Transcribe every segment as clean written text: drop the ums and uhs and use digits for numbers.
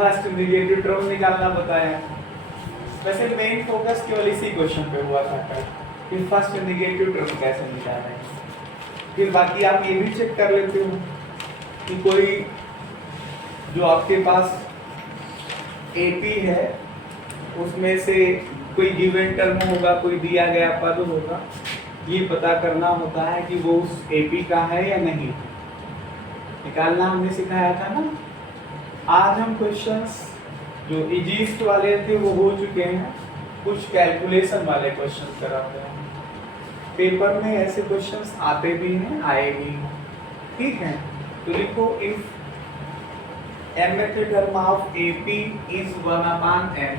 First negative term निकालना बताया। वैसे मेन फोकस केवल इसी क्वेश्चन पे हुआ था कि फर्स्ट नेगेटिव टर्म कैसे निकालें। फिर बाकी आप ये भी चेक कर लेते हो कि कोई जो आपके पास एपी है उसमें से कोई गिवन टर्म होगा, कोई दिया गया पद होगा, ये पता करना होता है कि वो उस एपी का है या नहीं, निकालना हमने सिखाया था ना। आज हम क्वेश्चंस जो इजीस्ट वाले थे वो हो चुके हैं, कुछ कैलकुलेशन वाले क्वेश्चंस कराते हैं। पेपर में ऐसे क्वेश्चंस आते भी हैं, आए भी हैं, ठीक है। तो लिखो if mth term of AP is 1/n,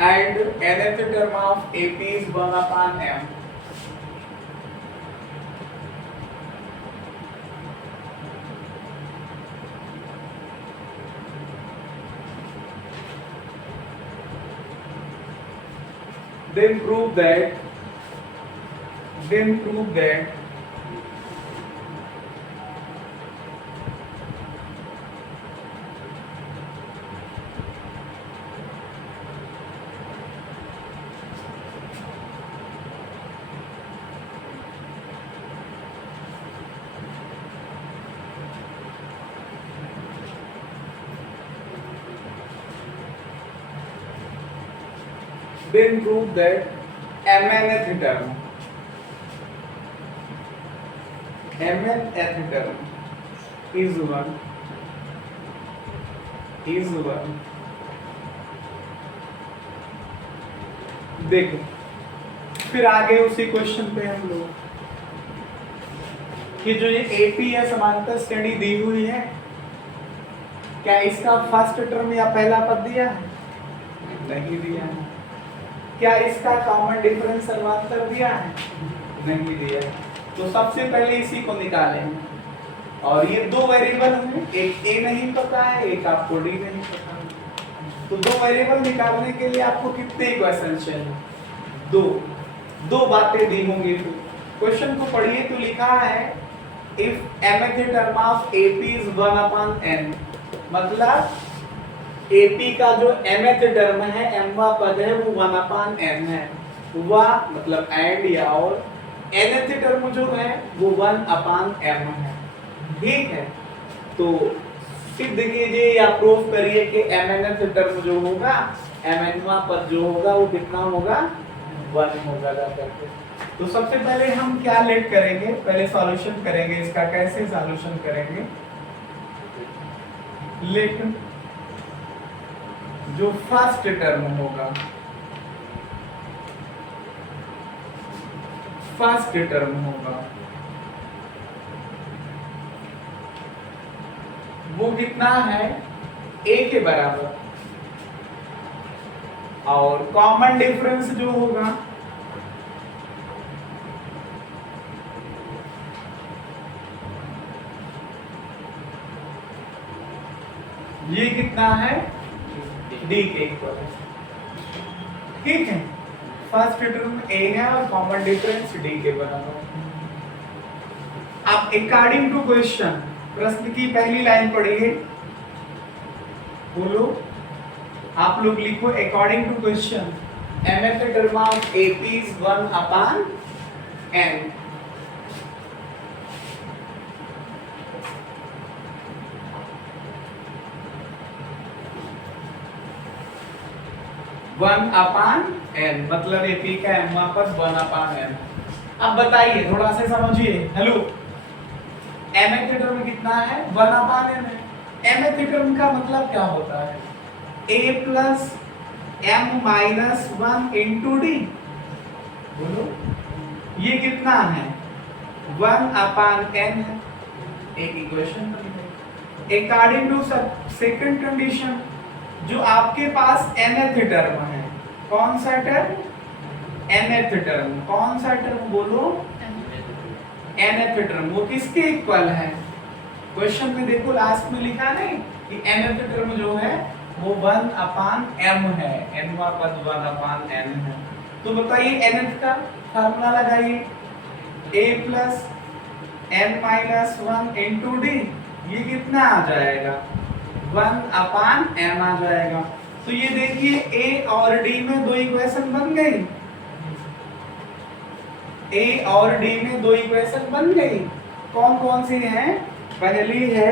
and nth term of AP is 1/m, then prove that mnth term is 1 देखो फिर आगे उसी क्वेश्चन पे हम लोग कि जो ये एपी है समांतर श्रेणी दी हुई है, क्या इसका फर्स्ट टर्म या पहला पद दिया है? नहीं दिया है। क्या इसका कॉमन डिफरेंस समांतर दिया है? नहीं दिया है। तो सबसे पहले इसी को निकालेंगे। और ये दो वेरिएबल हैं, एक ए नहीं पता है, एक आपको डी नहीं पता है। तो दो वेरिएबल निकालने के लिए आपको कितने इक्वेशन चाहिए? दो बातें दी होंगी। क्वेश्चन को पढ़िए तो लिखा है if mth term of AP is 1/n, मतलब AP का जो mth टर्म है, mवा पद है, वो 1/n है। वह मतलब एंड या और nth टर्म जो है वो 1/m है, ठीक है। तो सिद्ध कीजिए या प्रूफ करिए कि mnth टर्म जो होगा, mnवा पद जो होगा वो कितना होगा? 1 होगा जाकर के। तो सबसे पहले हम क्या लेट करेंगे? पहले सॉल्यूशन करेंगे इसका। कैसे सॉल्यूशन करेंगे? लेट जो फर्स्ट टर्म होगा, वो कितना है? ए के बराबर। और कॉमन डिफरेंस जो होगा ये कितना है? डी के इक्वल है, ठीक है। फर्स्ट टर्म ए है और कॉमन डिफरेंस डी के बराबर। अब अकॉर्डिंग टू क्वेश्चन, प्रश्न की पहली लाइन पढ़िए, बोलो आप लोग लिखो according to question mth term of AP is 1/n। मतलब AP का m वापस 1/n। अब बताइए, थोड़ा सा समझिए। हेलो, mth टर्म कितना है? 1/n है। mth टर्म का मतलब क्या होता है? a plus m minus 1 into d। बोलो ये कितना है? 1/n है। एक equation according to second condition, जो आपके पास nth टर्म है, कौन सा टर्म? nth term. कौन सा टर्म? बोलो nth टर्म। वो किसके इक्वल है? क्वेश्चन में देखो लास्ट में लिखा नहीं कि nth टर्म जो है वो 1 अपान m है, nवां पद 1 अपान n है। तो बताइए nth का फार्मूला लगाइए, a plus n minus 1 into D, ये कितना आ जाएगा 1 अपान m आ जाएगा। तो ये देखिए a और d में दो इक्वेशन बन गई, a और d में दो इक्वेशन बन गई। कौन कौन सी हैं? पहली है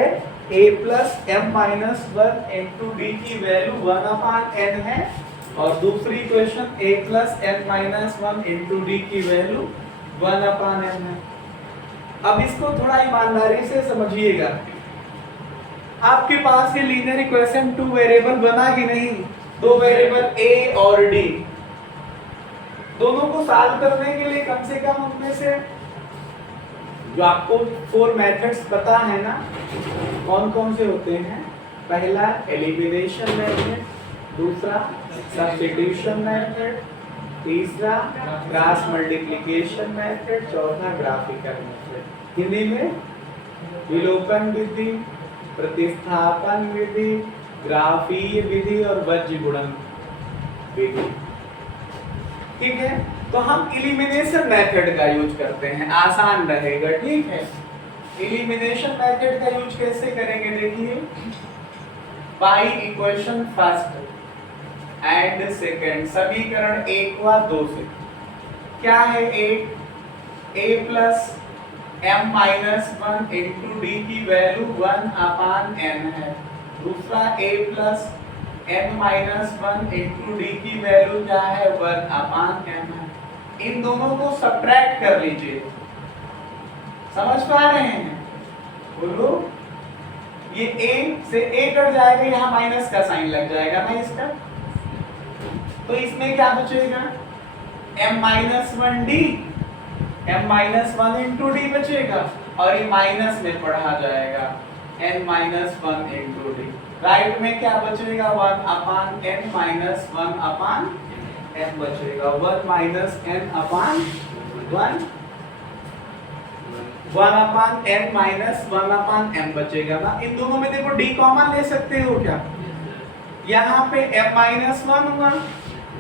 a plus m minus 1 into D की वैल्यू 1 अपान n है, और दूसरी equation a plus n minus 1 into D की वैल्यू 1 अपान n है। अब इसको थोड़ा ईमानदारी से समझिएगा, आपके पास ये लीनियर इक्वेशन टू वेरिएबल बना कि नहीं? दो वेरिएबल a और d, दोनों को सॉल्व करने के लिए कम से कम उनमें से जो आपको 4 मेथड्स पता है ना, कौन कौन से होते हैं? पहला एलिमिनेशन मेथड, दूसरा सब्स्टिट्यूशन मेथड, तीसरा क्रॉस मल्टीप्लिकेशन मेथड, चौथा ग्राफिकल मेथड। हिंदी में विलोपन विधि, प्रतिस्थापन विधि, ग्राफीय विधि और वज्र गुणन विधि। ठीक है, तो हम एलिमिनेशन मेथड का यूज करते हैं, आसान रहेगा। ठीक है, एलिमिनेशन मेथड का यूज कैसे करेंगे? देखिए, by equation first and second, समीकरण 1 व 2 से क्या है? a plus m minus 1 into D की वैल्यू 1 अपान n है। दूसरा a plus n minus 1 into D की वैल्यू क्या है? 1 अपान n है। इन दोनों को सब्ट्रैक्ट कर लीजिए, समझ पा रहे हैं? बोलो, ये a से a कट जाएगा, यहाँ माइनस का साइन लग जाएगा ना इसका, तो इसमें क्या बचेगा? m minus 1 D, m minus 1 into D बचेगा, और ये माइनस में पढ़ा जाएगा n minus 1 into D. Right में क्या बचेगा? 1 अपान n माइनस 1 अपान m बचेगा, 1 माइनस n अपान 1 अपान n माइनस 1 अपान m बचेगा ना। इन दोनों में देखो d कॉमन ले सकते हो क्या? यहाँ पे m माइनस 1 हुआ,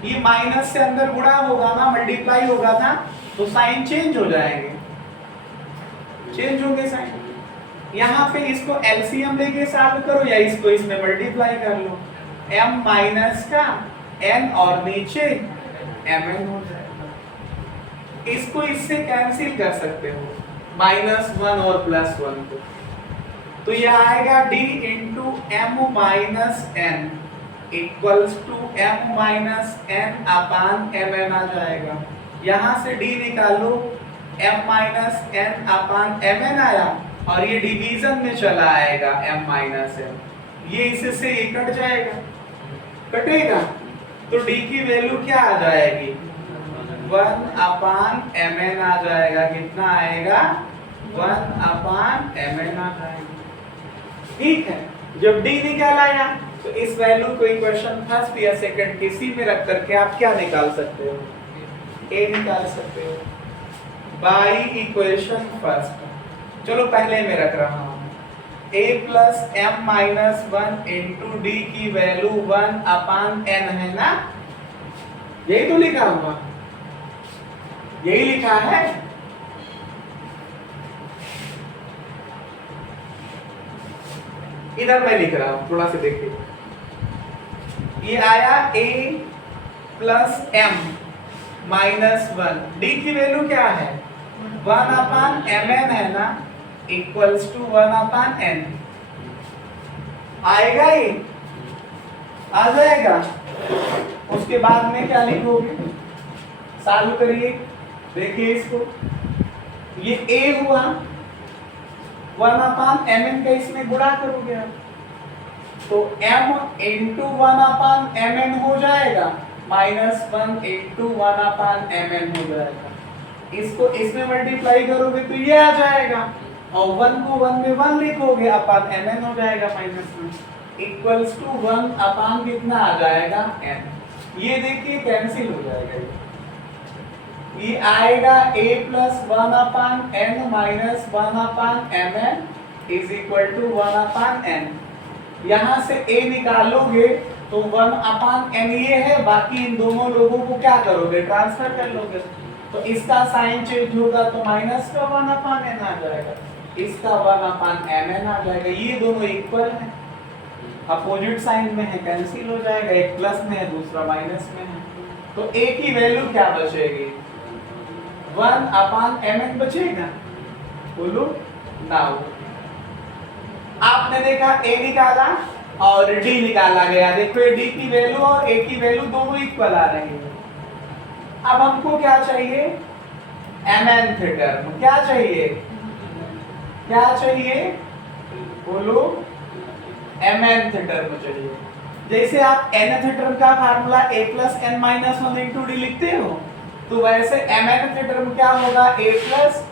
ये माइनस से अंदर गुणा होगा ना, मल्टीप्लाई होगा ना, तो साइन चेंज हो जाएंगे, चेंज होंगे साइन। यहाँ पे इसको एलसीएम लेके सॉल्व करो या इसको इसमें मल्टीप्लाई कर लो, m माइनस का n और नीचे mn हो जाएगा। इसको इससे कैंसिल कर सकते हो, -1 और +1 को, तो यह आएगा d into m minus n equals to m minus n upon mn आ जाएगा। यहाँ से d निकालो, m minus n upon mn आया, और ये डिवीजन में चला आएगा m माइनस n, ये इससे ये कट जाएगा, कटेगा, तो d की वैल्यू क्या आ जाएगी? 1 अपान mn आ जाएगा। कितना आएगा? 1 अपान mn आ जाएगा। ठीक है, जब d निकाल आया तो इस वैल्यू को इक्वेशन फर्स्ट या सेकंड किसी में रख करके आप क्या निकाल सकते हो? a निकाल सकते हो बाई इक्वेशन फर्स्ट। चलो पहले में रख रहा हूं, a plus m minus 1 into D की वैल्यू 1 अपान n है ना, यही तो लिखा हुआ, यही लिखा है। इधर मैं लिख रहा हूं, थोड़ा सा देखिए, ये आया a plus m minus 1, D की वैल्यू क्या है? 1 अपान mn है ना, इक्वल्स टू 1 अपान n। आएगा, ये आ जाएगा। उसके बाद में क्या लिखोगे? सॉल्व करिए, देखिए इसको, ये a हुआ, 1 अपान mn का इसमें गुणा करोगे आप, तो m इंटू 1 अपान mn हो जाएगा, -1 इंटू 1 अपान mn हो जाएगा। इसको इसमें मल्टीप्लाई करोगे तो ये आ जाएगा, और 1 को 1 में 1 लिखोगे, अपान mn हो जाएगा -1, इक्वल्स टू 1 अपान कितना आ जाएगा? n। ये देखिए कैंसिल हो जाएगा, ये आएगा a plus 1 upon n minus 1 upon mn is equal to 1 upon n। यहाँ से a निकालोगे तो 1/n ये है, बाकी इन दोनों लोगों को क्या करोगे, ट्रांसफर कर लोगे, तो इसका साइन चेंज होगा तो माइनस का 1/n आ जाएगा, इसका 1/mn आ जाएगा। ये दोनों इक्वल हैं, अपोजिट साइन में है, कैंसिल हो जाएगा, एक प्लस में है दूसरा माइनस में है, तो a की वैल्यू क्या बचेगी, 1/mn बचेगा। बोलो नाउ आपने देखा a निकाला और d निकाला गया, देखो ये d की वैल्यू और a की वैल्यू दोनों इक्वल आ रही है। अब हमको क्या चाहिए, mnth टर्म, क्या चाहिए, क्या चाहिए, बोलो mnth टर्म चाहिए। जैसे आप nth टर्म का फार्मूला a + n - 1 * d लिखते हो, तो वैसे mnth टर्म क्या होगा, a +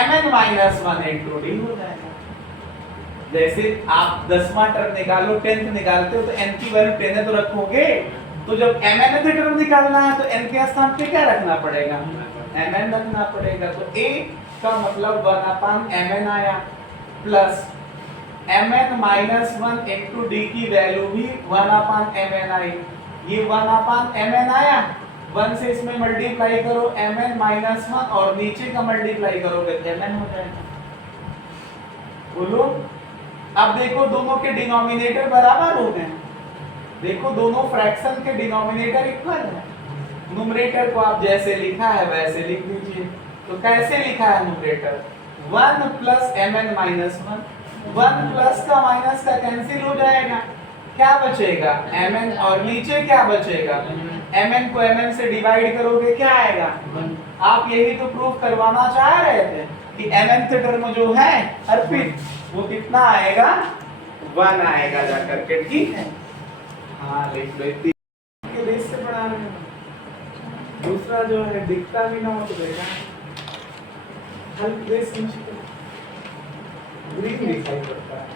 mn - 1 * d हो जाएगा। जैसे आप 10वां टर्म निकालो, 10th निकालते हो तो n की वैल्यू 10 है तो रखोगे, तो जब mnth टर्म निकालना है तो n के स्थान पे क्या रखना पड़ेगा, mn रखना पड़ेगा, तो a का मतलब 1/mn आया प्लस mn - 1 * d की वैल्यू भी 1/mn आई, ये 1/mn आया, 1 से इसमें मल्टीप्लाई करो mn - 1 और नीचे का मल्टीप्लाई करोगे तो mn हो जाएगा। बोलो अब देखो दोनों के डिनोमिनेटर बराबर हो गए, देखो दोनों फ्रैक्शन के डिनोमिनेटर इक्वल है। न्यूमरेटर को आप जैसे लिखा है वैसे लिख दीजिए, तो कैसे लिखा है न्यूमरेटर, 1 + mn - 1, 1 प्लस का माइनस का कैंसिल हो जाएगा, क्या बचेगा mn, और नीचे क्या बचेगा, mn को mn से डिवाइड करोगे क्या आएगा, आप यही तो प्रूफ करवाना चाह रहे थे कि mnth टर्म जो है अर्पित वो कितना आएगा, 1 आएगा जाकर के, ठीक है। हाँ लिख लो, इतनी बेस से पढ़ा रहे हैं। दूसरा जो है दिखता भी ना हो तो देगा हल्क बेस ग्रीन दिखाई पड़ता है,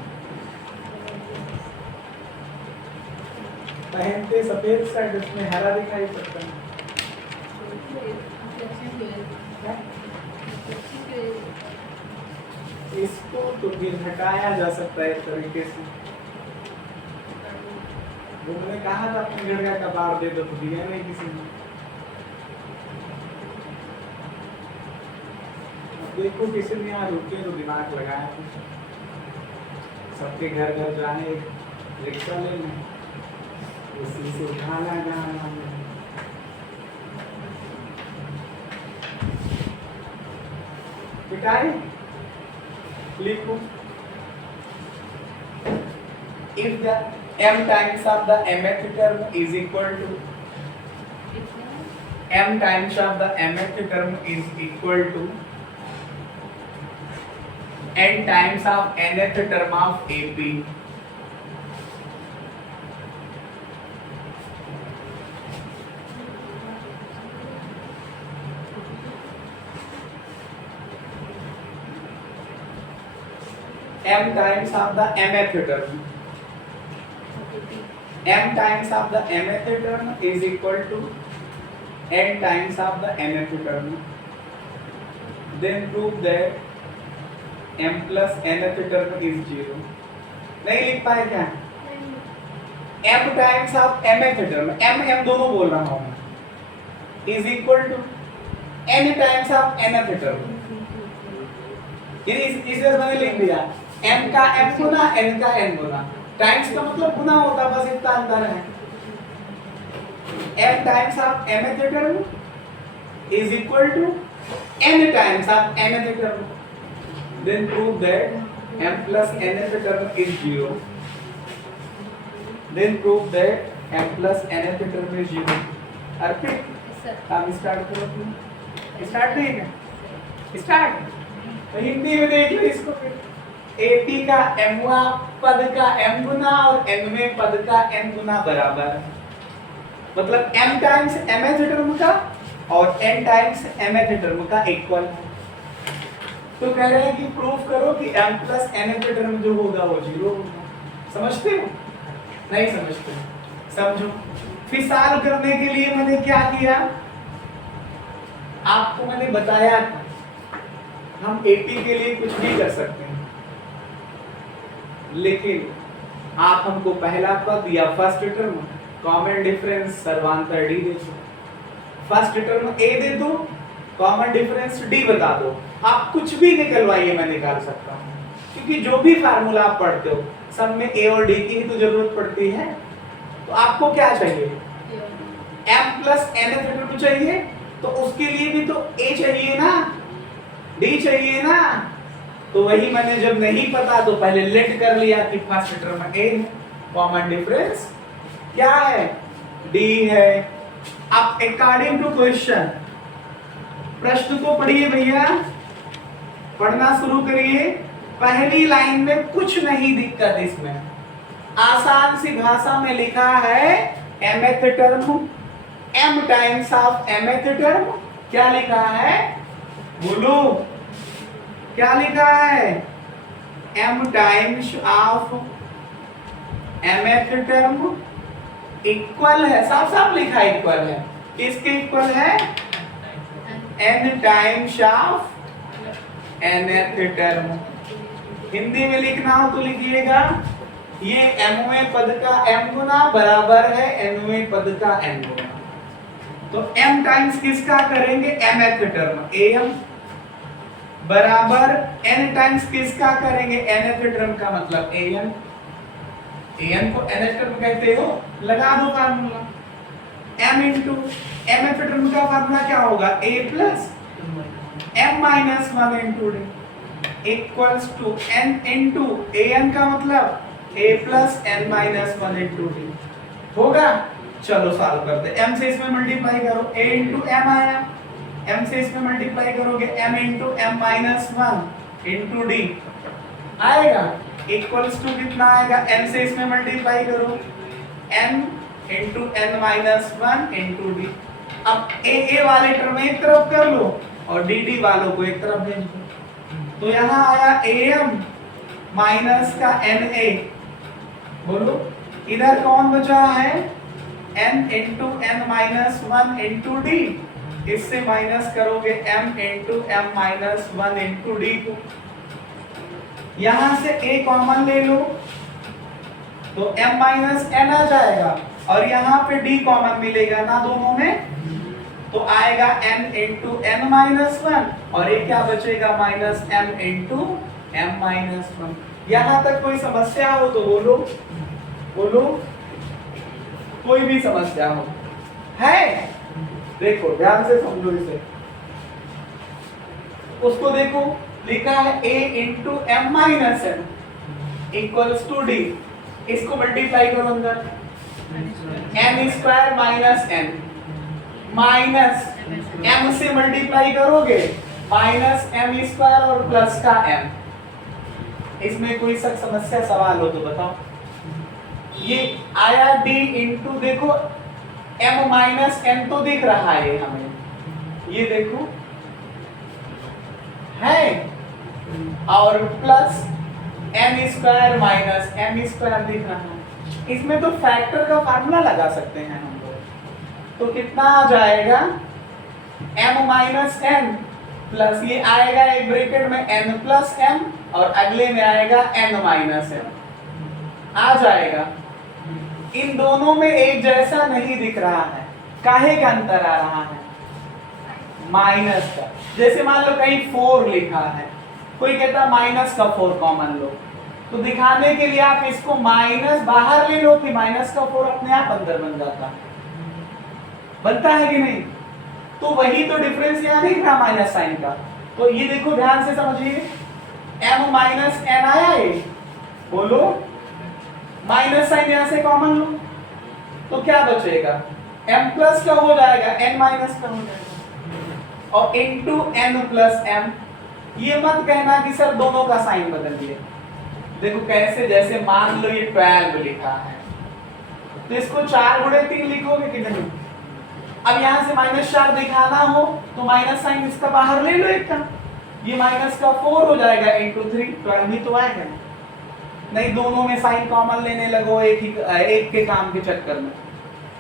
पहनते सफेद शर्ट उसमें हरा दिखाई पड़ता है। इसको तो फिर हटाया जा सकता है इस तरीके से, वो मैंने कहा था अपने घर का कबाड़ दे दो तो दिया नहीं किसी ने। देखो किसी ने यहाँ रुके तो दिमाग लगाया, सबके घर घर जाए, रिक्शा ले लें, उसी से उठाना जाना, पिटाई लिखो, if the m times of the mth term is equal to m times of the mth term is equal to n times of nth term of AP, m times of the mth term, m times of the mth term is equal to n times of the nth term, then prove that m plus nth term is 0। नहीं लिख पाए क्या, m times of mth term, m दोनों बोल रहा हूँ मैं, is equal to n times of nth term, इस मैंने लिख दिया, m का m गुना n का n गुना, टाइम्स का मतलब गुना होता, बस इतना अंतर है। m times of mth term is equal to n times of nth term, then prove that m plus nth term is 0, then prove that m plus nth term is 0। अर्पित काम start करो, start नहीं है, start तो हिंदी में देख लो इसको फिर, AP का mवां पद का m गुना और nवें पद का n गुना बराबर, मतलब m टाइम्स mth टर्म का और n टाइम्स mth टर्म का इक्वल। तो कह रहे हैं कि प्रूफ करो कि m प्लस nth टर्म जो होगा वो 0 होगा। समझते हो, नहीं समझते, समझो। फिर सॉल्व करने के लिए मैंने क्या किया, आपको मैंने बताया था हम AP के लिए कुछ भी कर सकते हैं, लेकिन आप हमको पहला पद या फर्स्ट टर्म कॉमन डिफरेंस सर्वांतर डी दे दो, फर्स्ट टर्म ए दे दो, कॉमन डिफरेंस डी बता दो। आप कुछ भी निकलवाइए, मैं निकाल सकता हूँ, क्योंकि जो भी फार्मूला आप पढ़ते हो सब में ए और डी की ही तो जरूरत पड़ती है। तो आपको क्या चाहिए, m प्लस n टर्म चाहिए, तो उसके लिए भी तो a चाहिए ना, d चाहिए ना। तो वही मैंने जब नहीं पता तो पहले लेट कर लिया कि फर्स्ट टर्म a है, कॉमन डिफरेंस क्या है, d है। अब अकॉर्डिंग टू क्वेश्चन, प्रश्न को पढ़िए भैया, पढ़ना शुरू करिए। पहली लाइन में कुछ नहीं दिक्कत, इसमें आसान सी भाषा में लिखा है mth term, m times of mth term, क्या लिखा है बोलो, क्या लिखा है, m times of mth term equal है, साफ साफ लिखा है इक्वल है, किसके इक्वल है, n times of nth term. Hindi में लिखना हो तो लिखिएगा, ये mवें पद का m गुना बराबर है nवें पद का n गुना। तो m टाइम्स किसका करेंगे, mth टर्म am बराबर n टाइम्स किसका करेंगे, nth टर्म का मतलब an। an को nth टर्म कहते हो, लगा दो formula, m into mth term का फार्मूला क्या होगा, a plus m minus 1 into d equals to n into an का मतलब a plus n minus 1 into d होगा। चलो सॉल्व करते हैं, m से इसमें मल्टीप्लाई करो, a इंटू m आया, m से इसमें मल्टीप्लाई करोगे m into m minus 1 into d आएगा, इक्वल्स टू कितना आएगा, n से इसमें मल्टीप्लाई करो n into n minus 1 into d। अब a वाले टर्म एक तरफ कर लो और dd वालों को एक तरफ भेज दो, तो यहाँ आया am माइनस का na, बोलो इधर कौन बचा है, n into n minus 1 into d, इससे माइनस करोगे m into m minus 1 into d को, यहां से a कॉमन ले लो तो m माइनस n आ जाएगा, और यहाँ पे d कॉमन मिलेगा ना दोनों में, तो आएगा n इंटू n माइनस 1 और ये क्या बचेगा, minus m into m minus 1। यहाँ तक कोई समस्या हो तो बोलो, बोलो कोई भी समस्या हो है, देखो ध्यान से समझो इसे, उसको देखो लिखा है a into m minus n equals to d, इसको मल्टीप्लाई करो अंदर, m square minus n minus m से मल्टीप्लाई करोगे माइनस m स्क्वायर और प्लस का m। इसमें कोई समस्या सवाल हो तो बताओ। ये आया d इंटू, देखो m माइनस n तो दिख रहा है हमें, ये देखो है, और plus m square minus m square दिख रहा है, इसमें तो फैक्टर का फार्मूला लगा सकते हैं हम लोग, तो कितना आ जाएगा, m माइनस n प्लस ये आएगा एक ब्रैकेट में n प्लस m और अगले में आएगा n माइनस m आ जाएगा। इन दोनों में एक जैसा नहीं दिख रहा है, काहे का अंतर आ रहा है, माइनस का। जैसे मान लो कहीं 4 लिखा है, कोई कहता माइनस का 4 कॉमन लो, तो दिखाने के लिए आप इसको माइनस बाहर ले लो कि माइनस का 4 अपने आप अंदर बन जाता है, बनता है कि नहीं, तो वही तो डिफरेंस यहाँ नहीं था माइनस साइन का। तो ये देखो ध्यान से समझिए, m माइनस n आया है, बोलो माइनस साइन यहाँ से कॉमन लो तो क्या बचेगा, m प्लस का हो जाएगा, n माइनस का हो जाएगा, और इनटू n प्लस m। ये मत कहना कि सर दोनों का साइन बदल दिए, देखो कैसे, जैसे मान लो ये 12 लिखा है तो इसको 4 गुणे 3 लिखोगे कि नहीं। अब यहाँ से -4 दिखाना हो तो माइनस साइन इसका बाहर ले लो एक का, ये माइनस का 4 हो जाएगा इंटू 3, 12 ही तो आएगा, नहीं दोनों में साइन कॉमन लेने लगो एक के काम के चक्कर में,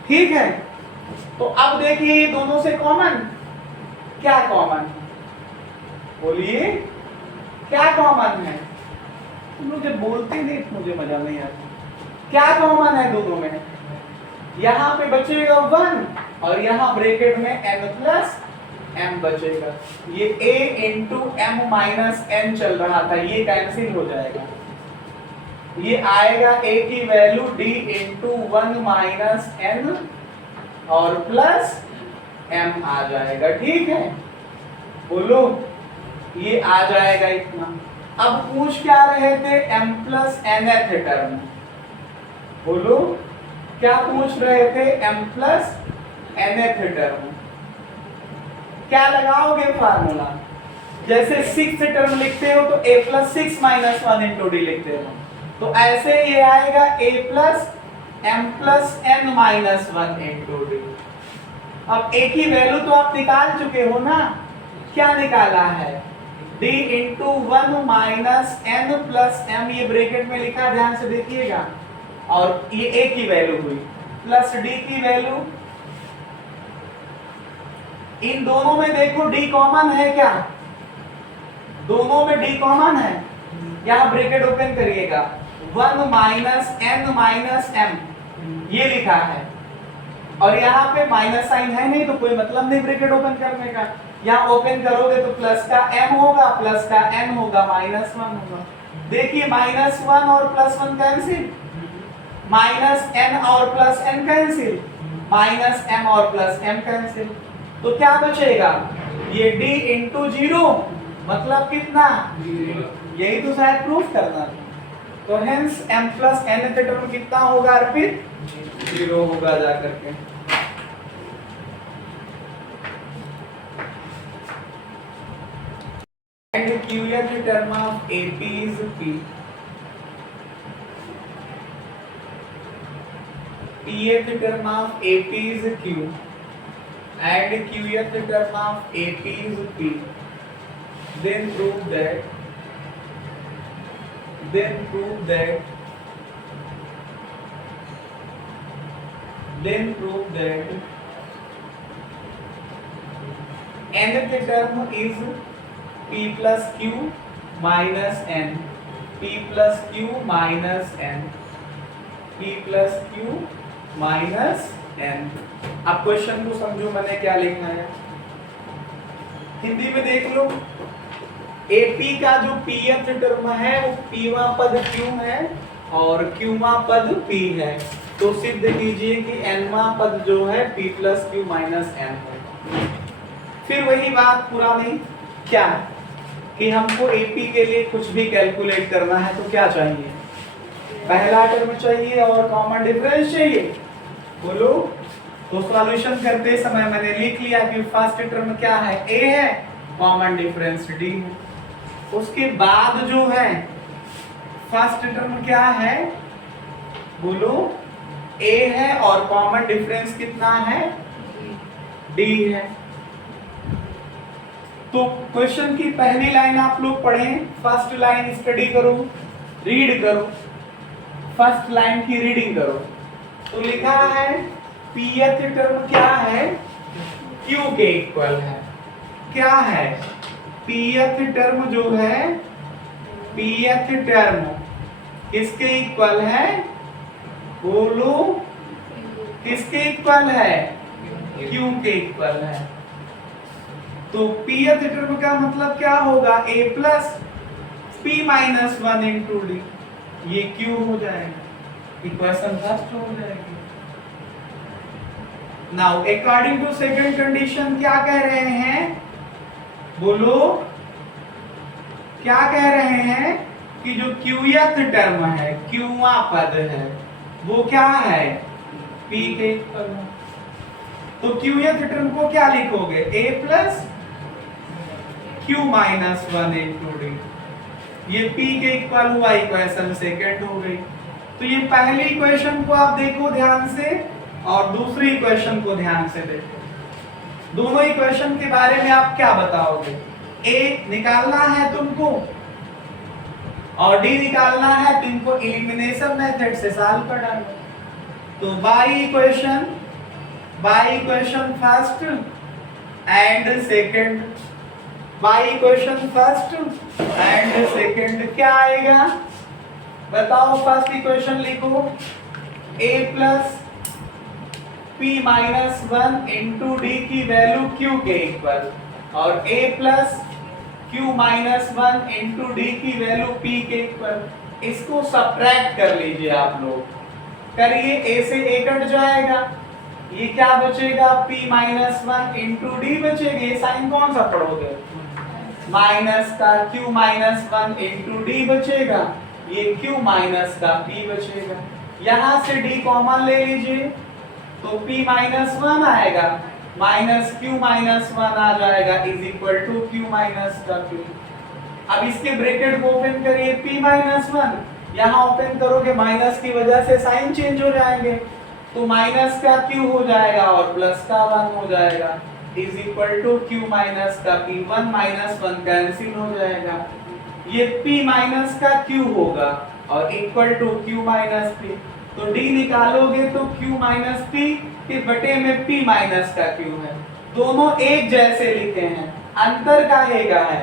ठीक है। तो अब देखिए ये दोनों से कॉमन, क्या कॉमन, बोलिए क्या कॉमन है, तुम लोग जब बोलते नहीं मुझे मजा नहीं आता। क्या कॉमन है दोनों में? यहाँ पे बचेगा 1 और यहाँ ब्रैकेट में n प्लस m बचेगा। ये a into m minus n चल रहा था, ये कैंसिल हो जाएगा। ये आएगा a की value d into 1 minus n और प्लस m आ जाएगा। ठीक है, बोलो ये आ जाएगा इतना। अब पूछ क्या रहे थे? m plus nth term. बोलो क्या पूछ रहे थे? m plus nth term. क्या लगाओगे फार्मूला? जैसे 6th टर्म लिखते हो तो a plus 6 minus 1 into D लिखते हो, तो ऐसे ये आएगा a plus m plus n minus 1 into D. अब a की वैल्यू तो आप निकाल चुके हो ना, क्या निकाला है? d into 1 minus n plus m, ये ब्रैकेट में लिखा, ध्यान से देखिएगा, और ये a की वैल्यू हुई प्लस d की वैल्यू। इन दोनों में देखो d कॉमन है क्या? दोनों में d कॉमन है। यहां ब्रैकेट ओपन करिएगा, 1 माइनस n माइनस m ये लिखा है, और यहाँ पे माइनस साइन है नहीं तो कोई मतलब नहीं ब्रैकेट ओपन करने का। यहाँ ओपन करोगे तो प्लस का m होगा, प्लस का n होगा, माइनस 1 होगा। देखिए माइनस 1 और प्लस 1 कैंसिल, माइनस n और plus n cancel, minus m और प्लस m कैंसिल, तो क्या बचेगा? ये d इंटू 0 मतलब कितना? यही तो शायद प्रूफ करना था। तो hence m plus n term कितना होगा अर्पित? 0 होगा जा करके। And qth term of AP is P. Pth term of AP is Q. And qth term of AP is P. Then prove that nth term is p plus q minus n, p plus q minus n, p plus q minus n। अब question को समझो मैंने क्या लिखना है, हिंदी में देख लो। AP का जो pth टर्म है वो pवां पद q है और qवां पद p है, तो सिद्ध कीजिए कि nवां पद जो है p plus q minus n है। फिर वही बात पुरानी, क्या कि हमको AP के लिए कुछ भी कैलकुलेट करना है तो क्या चाहिए? पहला टर्म चाहिए और कॉमन डिफरेंस चाहिए। बोलो, तो सॉल्यूशन करते समय मैंने लिख लिया कि फर्स्ट टर्म क्या है? A है, कॉमन डिफरेंस D है। उसके बाद जो है फर्स्ट टर्म क्या है? बोलो, A है और कॉमन डिफरेंस कितना है? D है। तो क्वेश्चन की पहली लाइन आप लोग पढ़ें, फर्स्ट लाइन स्टडी करो, रीड करो, फर्स्ट लाइन की रीडिंग करो। तो लिखा है pth टर्म क्या है? q के इक्वल है। क्या है? pth टर्म जो है, pth टर्म किसके इक्वल है? बोलो, किसके इक्वल है? q के इक्वल है। तो pth टर्म का मतलब क्या होगा? a plus p minus 1 into D, ये q हो जाएगा, इक्वेशन फर्स्ट हो जाएगी। Now according to second condition क्या कह रहे हैं? बोलो, क्या कह रहे हैं? कि जो qth टर्म है, qवां पद है, वो क्या है? p के इक्वल है। तो qth टर्म को क्या लिखोगे? a plus q minus 1 into D, ये p के इक्वल हुआ, इक्वेशन सेकंड हो गई। तो ये पहली इक्वेशन को आप देखो ध्यान से और दूसरी इक्वेशन को ध्यान से देखो। दोनों इक्वेशन के बारे में आप क्या बताओगे? a निकालना है तुमको और d निकालना है, तुमको एलिमिनेशन मेथड से सॉल्व करना है। तो by equation first and second, by equation first and second क्या आएगा? बताओ फर्स्ट इक्वेशन लिखो, a plus p minus 1 into D की वैल्यू q के इक्वल, और a plus q minus 1 into D की वैल्यू p के इक्वल। इसको सब्ट्रैक्ट कर लीजिए आप लोग, करिए, a से a कट जाएगा, ये क्या बचेगा, p माइनस 1 इंटू डी बचेगी, ये साइन कौन सा पढ़ोगे, माइनस का q माइनस 1 इंटू डी बचेगा, ये q माइनस का p बचेगा। यहां से d कॉमन ले लीजिए तो p माइनस 1 आएगा, माइनस q माइनस 1 आ जाएगा, is equal to q minus का q। अब इसके ब्रैकेट को ओपन करिए, p माइनस 1 यहाँ ओपन करोगे, माइनस की वजह से साइन चेंज हो जाएंगे, तो माइनस का q हो जाएगा और प्लस का 1 हो जाएगा, is equal to q minus का p। 1 माइनस 1 कैंसिल हो जाएगा, ये p माइनस का q होगा और equal to q minus p। तो d निकालोगे तो q माइनस p के बटे में p माइनस का q है, दोनों एक जैसे लिखे हैं, अंतर का है,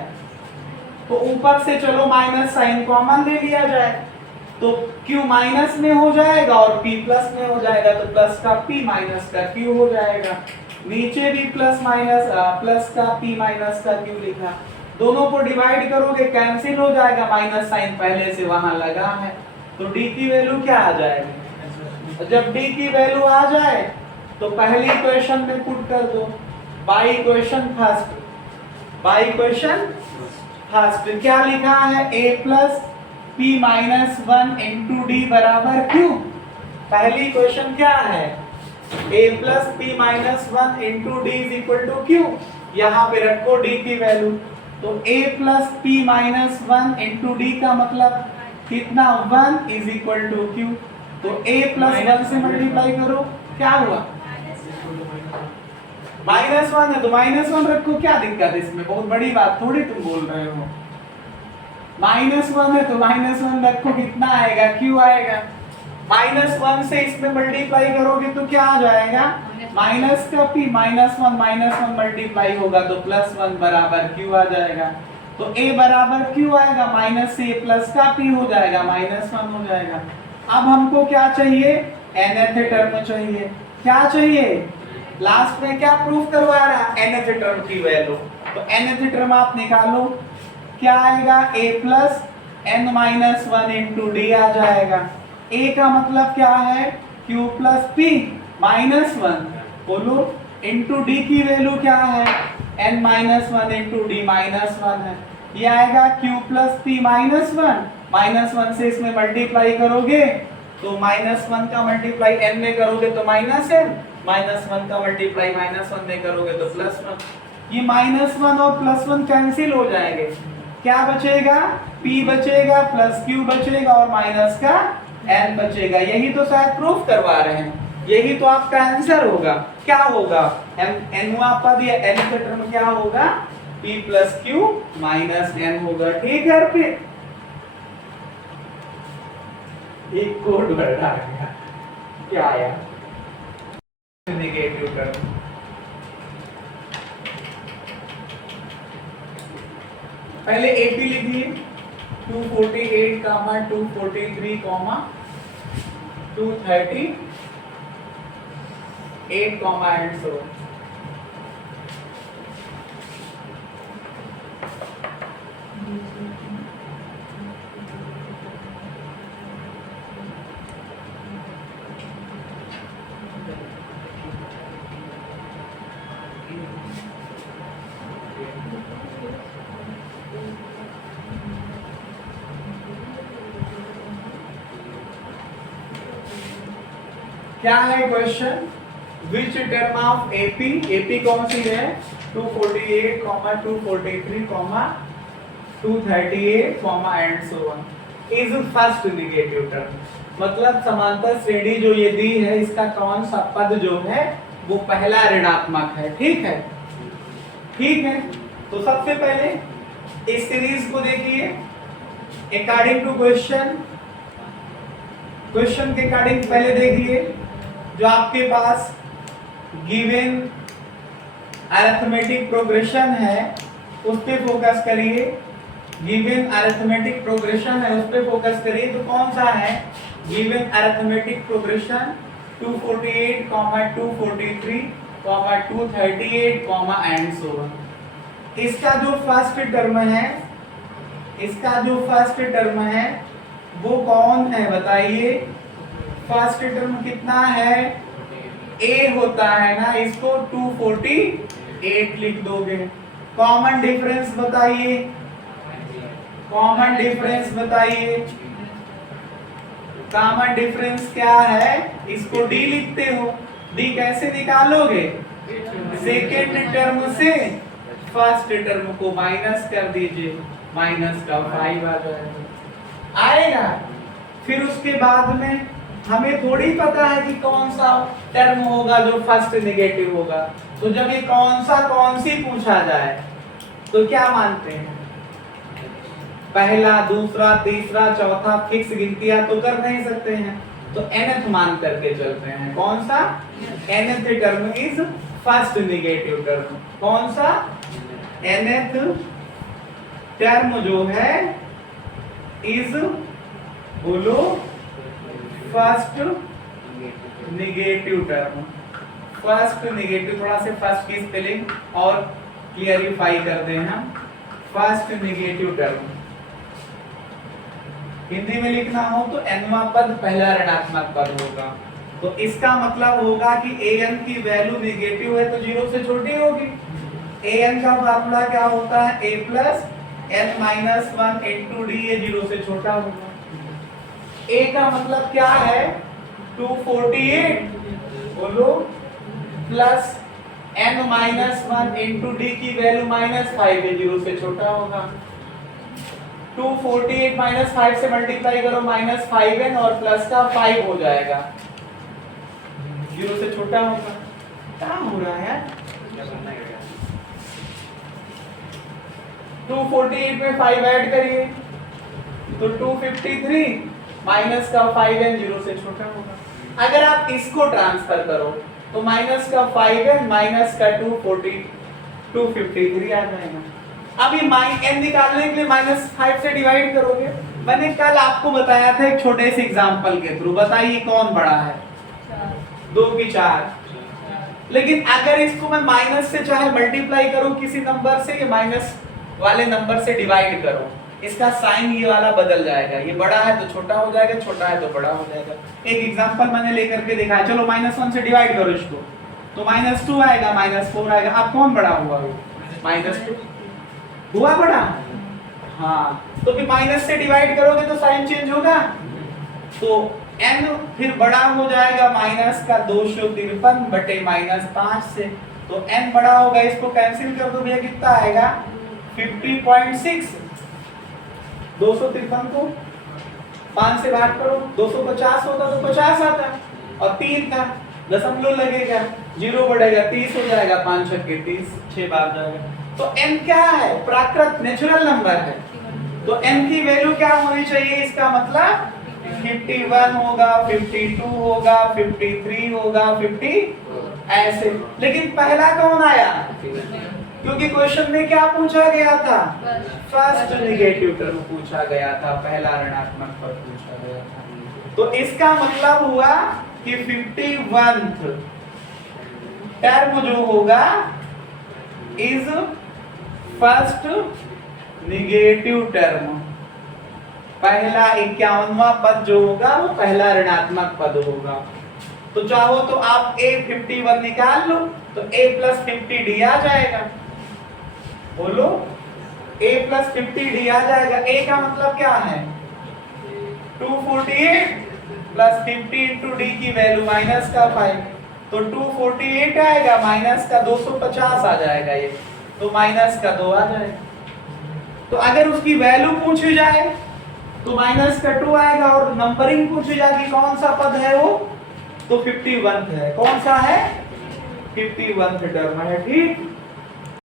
तो ऊपर से चलो माइनस साइन कॉमन ले लिया जाए, तो q माइनस में हो जाएगा और p प्लस में हो जाएगा, तो प्लस का p माइनस का q हो जाएगा। नीचे भी प्लस माइनस प्लस का p माइनस का q लिखा, दोनों को डिवाइड करोगे कैंसिल हो जाएगा, माइनस साइन पहले से वहां लगा है, तो d की वैल्यू क्या आ जाएगी, जब d की वैल्यू आ जाए तो पहली इक्वेशन में पुट कर दो, बाय इक्वेशन फर्स्ट क्या लिखा है, a plus p minus 1 into D बराबर q। पहली इक्वेशन क्या है, a plus p minus 1 into D is equal to q, यहाँ पे रखो d की वैल्यू, तो a plus p minus 1 into D का मतलब कितना, 1 इज इक्वल टू q, तो a प्लस 1 से मल्टीप्लाई करो, क्या हुआ, माइनस 1 है तो माइनस 1 रखो, क्या दिक्कत है इसमें, बहुत बड़ी बात थोड़ी तुम बोल रहे हो, माइनस 1 है तो माइनस 1 रखो, कितना आएगा, q आएगा, माइनस 1 से इसमें मल्टीप्लाई करोगे तो क्या आ जाएगा, माइनस का p, माइनस 1 मल्टीप्लाई होगा तो प्लस 1 बराबर q आ जाएगा, तो a बराबर q आएगा, माइनस से प्लस का p हो जाएगा, माइनस 1 हो जाएगा। अब हमको क्या चाहिए, nth टर्म चाहिए, क्या चाहिए, लास्ट में क्या प्रूफ करवा रहा है, nth टर्म की वैल्यू, तो nth टर्म आप निकालो, क्या आएगा, a plus n minus 1 into D आ जाएगा, a का मतलब क्या है, q प्लस p माइनस 1, बोलो, इंटू डी की वैल्यू क्या है, n minus 1 into D minus 1 है, ये आएगा q plus p minus 1, minus 1 से इसमें मल्टीप्लाई करोगे तो माइनस 1 का मल्टीप्लाई n में करोगे तो माइनस n, माइनस 1 का मल्टीप्लाई माइनस 1 में करोगे तो प्लस 1, ये माइनस 1 और प्लस 1 कैंसिल हो जाएंगे, क्या बचेगा, p बचेगा प्लस q बचेगा और माइनस का n बचेगा। यही तो शायद प्रूफ करवा रहे हैं, यही तो आपका आंसर होगा, क्या होगा, n पद या n का टर्म क्या होगा, p plus q minus n होगा। ठीक है, फिर एक कोड बढ़ा गया, क्या आया, नेगेटिव टर्म, पहले AP लिखिए 248 कामा 243 कामा 238 कामा एंड सो क्या है question, which term of AP, AP कौन सी है, 248, 243, 238, and so on is first negative term, मतलब समांतर श्रेणी जो ये दी है इसका कौन सा पद जो है वो पहला ऋणात्मक है। ठीक है, ठीक है, तो सबसे पहले इस सीरीज को देखिए अकॉर्डिंग टू क्वेश्चन के अकॉर्डिंग पहले देखिए, जो आपके पास गिवन अरिथमेटिक प्रोग्रेशन है उस पे फोकस करिए, गिवन अरिथमेटिक प्रोग्रेशन है, उस पे फोकस करिए। तो कौन सा है given arithmetic progression 248, 243, 238, and so on. इसका जो फर्स्ट टर्म है, इसका जो फर्स्ट टर्म है वो कौन है बताइए? फर्स्ट टर्म कितना है? a होता है ना, इसको 248 लिख दोगे। कॉमन डिफरेंस बताइए, कॉमन डिफरेंस बताइए। कॉमन डिफरेंस क्या है? इसको d लिखते हो। d कैसे निकालोगे? सेकेंड टर्म से फर्स्ट टर्म को माइनस कर दीजिए, माइनस का 5 आ जाएगा, आएगा। फिर उसके बाद में हमें थोड़ी पता है कि कौन सा टर्म होगा जो फर्स्ट नेगेटिव होगा। तो जब ये कौन सी पूछा जाए तो क्या मानते हैं? पहला, दूसरा, तीसरा, चौथा फिक्स गिनतियां तो कर नहीं सकते हैं, तो nth मान करके चलते हैं। कौन सा? nth term is first negative term. कौन सा? nth टर्म जो है इज, बोलो, first negative term. First negative, थोड़ा से फर्स्ट की स्पेलिंग और क्लियरिफाई कर दें हम। फर्स्ट नेगेटिव टर्म हिंदी में लिखना हो तो nवां पद पहला ऋणात्मक पद होगा। तो इसका मतलब होगा कि an की वैल्यू नेगेटिव है तो 0 से छोटी होगी। an का फार्मूला क्या होता है? a plus n minus 1 into D, ये 0 से छोटा होगा। a का मतलब क्या है? 248, बोलो, plus n minus 1 into D की वैल्यू माइनस 5 है, 0 से छोटा होगा। 248 माइनस 5 से मल्टीप्लाई करो, माइनस 5n और प्लस का 5 हो जाएगा, 0 से छोटा होगा। क्या हो रहा है? 248 में 5 ऐड करिए तो 253 माइनस का 5n 0 से छोटा होगा। अगर आप इसको ट्रांसफर करो तो माइनस का 5n माइनस का 253 आ जाएगा। अब ये n निकालने के लिए -5 से डिवाइड करोगे। मैंने कल आपको बताया था एक छोटे से एग्जांपल के थ्रू, बताइए कौन बड़ा है? 2 की 4। लेकिन अगर इसको मैं माइनस से चाहे मल्टीप्लाई करूं किसी नंबर से, ये माइनस वाले नंबर से डिवाइड करो, इसका साइन ये वाला बदल जाएगा। ये बड़ा है तो छोटा हो जाएगा, छोटा है तो बड़ा हो जाएगा। एक एग्जांपल मैंने लेकर के दिखाया। चलो -1 से डिवाइड करो इसको, तो -2 आएगा, -4 आएगा। अब कौन बड़ा हुआ? -2 हुआ बड़ा। हाँ, तो फिर माइनस से डिवाइड करोगे तो साइन चेंज होगा, तो n फिर बड़ा हो जाएगा माइनस का 253 बटे -5 से, तो n बड़ा होगा। इसको कैंसिल कर दो भैया, कितना आएगा? 50.6। 253 को 5 से भाग करो, 250 होता तो 50 आता, और 3 का दशमलव लगेगा, 0 बढ़ेगा, 30 हो जाएगा, 5 छक्के 30, 6 बार जाएगा। तो n क्या है? प्राकृत नेचुरल नंबर है, तो n की वैल्यू क्या होनी चाहिए? इसका मतलब 51 होगा, 52 होगा, 53 होगा, 50 ऐसे। लेकिन पहला कौन आया? क्योंकि क्वेश्चन में क्या पूछा गया था? फर्स्ट नेगेटिव टर्म पूछा गया था, पहला ऋणात्मक पद पूछा गया था। तो इसका मतलब हुआ कि 51th टर्म जो होगा इज फर्स्ट नेगेटिव टर्म। पहला 51वां पद जो होगा वो पहला ऋणात्मक पद होगा। तो चाहो तो आप a51 निकाल लो, तो a + 50d आ जाएगा। बोलो, a + 50d आ जाएगा। a का मतलब क्या है? 248 + 50 × d की वैल्यू माइनस का 5, तो 248 आएगा, माइनस का 250 आ जाएगा, ये तो माइनस का 2 आ जाएगा। तो अगर उसकी वैल्यू पूछी जाए तो माइनस का 2 आएगा, और नंबरिंग पूछी जाए कि कौन सा पद है वो, तो 51th है। कौन सा है? 51th टर्म है, ठीक।